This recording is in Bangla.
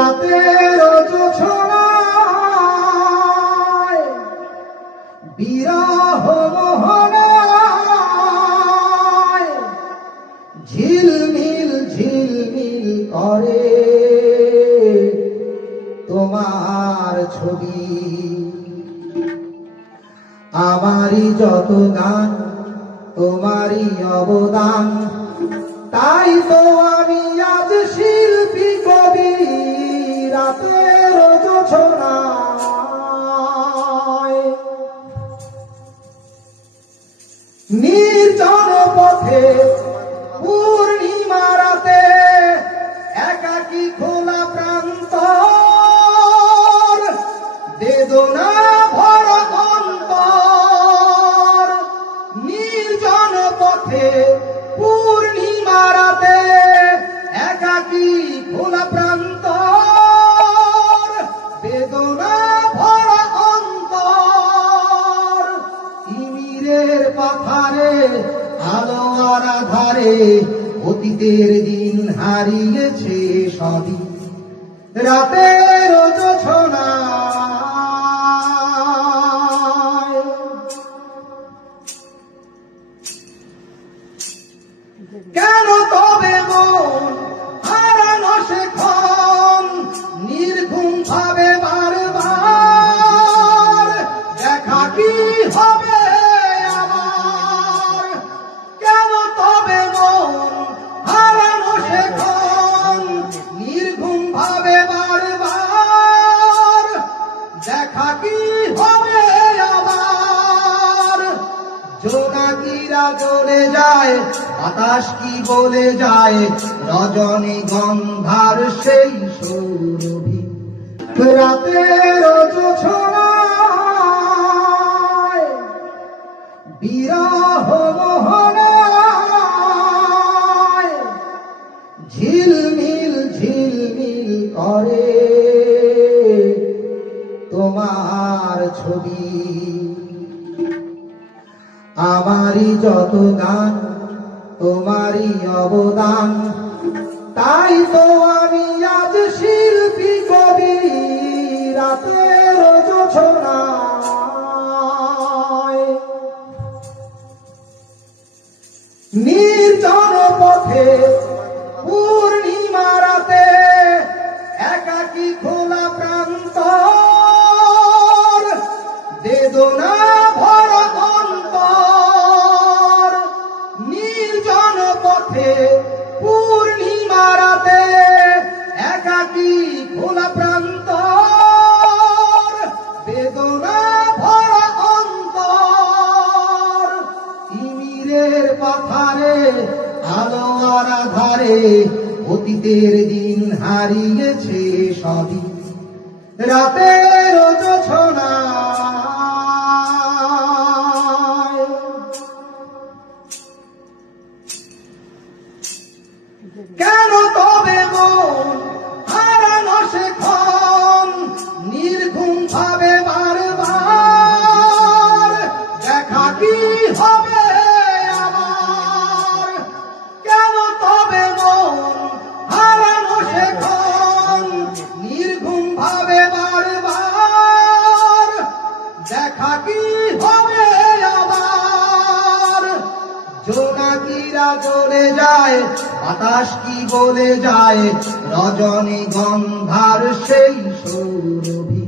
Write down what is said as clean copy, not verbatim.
রাতের জোছনায় বিরহ মোহনায় ঝিলমিল ঝিলমিল করে তোমার ছবি। আমারই যত গান তোমারই অবদান, তাই তো আমি আজ শিল্পী কবি। রাতের জোছনায় নির্জন পথে পূর্ণিমা রাতে একাকী খোলা প্রান্তর, বেদনা ভরা অন্তর। নির্জন পথে পূর্ণিমা রাতে একাকী খোলা প্রান্তর, বেদনা ভরা অন্তর। তিমিরের পাথারে আলো আর আধারে অতীতের দিন হারিয়েছে সবই। রাতের জোছনায় কেন তবে মন হারানো সেক্ষণ নির্ঘুম ভাবে বারবার? দেখা কি হবে আমার? কেন তবে মন হারানো সেক্ষণ নির্ঘুম ভাবে বারবার? দেখা কি হবে আবার? জোনাকিরা জ্বলে যায়, বাতাস কি বলে যায়, রজনী গন্ধার সেই সৌরভী। রাতের জোছনায় বিরহ মোহনায় ঝিলমিল ঝিলমিল করে তোমার ছবি। আমারই যত গান তোমারই অবদান, তাই তো আমি আজ শিল্পী কবি। রাতের জোছনায় নির্জন পথে পূর্ণিমা রাতে একাকী খোলা প্রান্তর, বেদনা ভরা অন্তর। নির্জন পথে পূর্ণিমা রাতে একাকী খোলা প্রান্তর, বেদনা ভরা অন্তর। তিমিরের পাথারে আলো আর আধারে অতীতের দিন হারিয়েছে সবই। রাতের জোছনায় কেন তবে মন হারানো সেক্ষণ নির্ঘুম ভাবে বারবার? দেখা কি হবে আমার? কেন তবে মন হারানো সেক্ষণ নির্ঘুম ভাবে বারবার? দেখা কি হবে আবার? জোনাকিরা জ্বলে যায়, বাতাস কি বলে যায়, রজনী গন্ধার সেই সৌরভী।